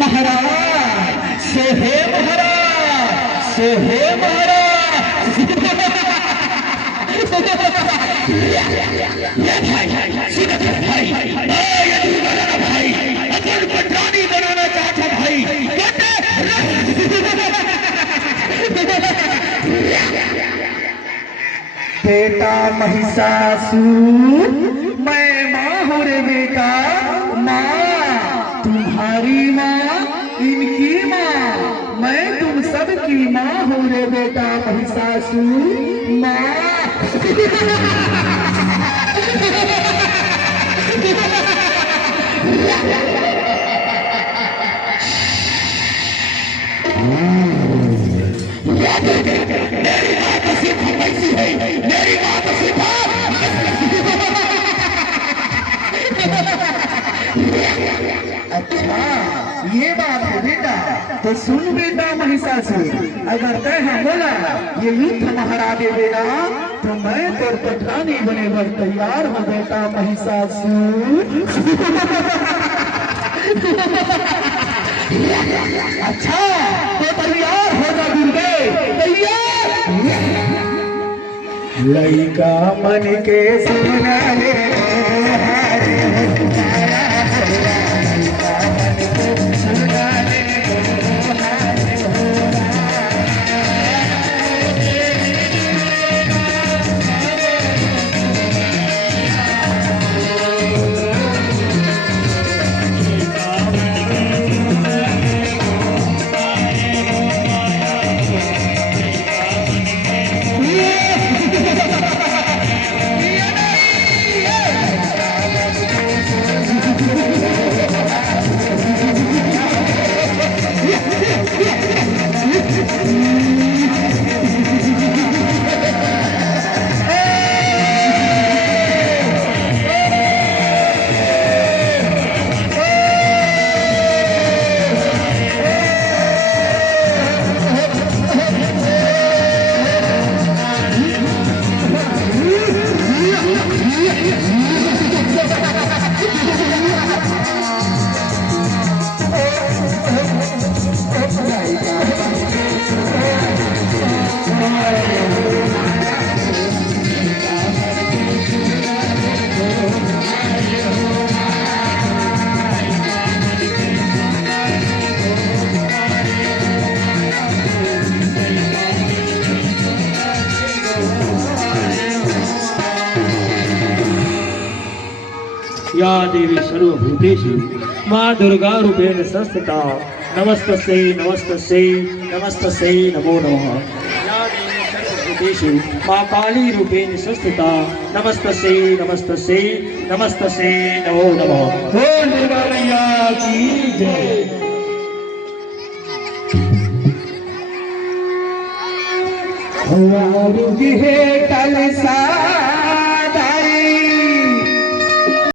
महाराज सोहे महाराज सोहे महाराज भाई भाई अगर पटरानी बनाना चाहता भाई बेटा महिषासुर मैं माँ हूँ रे बेटा माँ तुम्हारी माँ इनकी माँ मैं तुम सबकी माँ हूँ रे बेटा महिषासुर माँ मेरी माँ तो सिर्फ ऐसी है मेरी माँ तो सिर्फ अच्छा ये बात है बेटा तो सुन बेटा महिषासुर अगर तय बोला ये युद्ध महारा देवे ना तो मैं तेरे पटरानी बने बर तैयार हो बेटा महिषासुर अच्छा तो तैयार हो जा गुरुदेव तैयार लइका मन के सुना ले या देवी सर्वभूतेषु मां दुर्गा रूपेण संस्थिता नमस्तस्यै नमस्तस्यै नमस्तस्यै नमो नमः। या देवी सर्वभूतेषु मां काली रूपेण संस्थिता नमस्तस्यै नमस्तस्यै नमस्तस्यै नमो नमः। बोल दुर्गा मैया की जय। हुआ रुगी है कल सा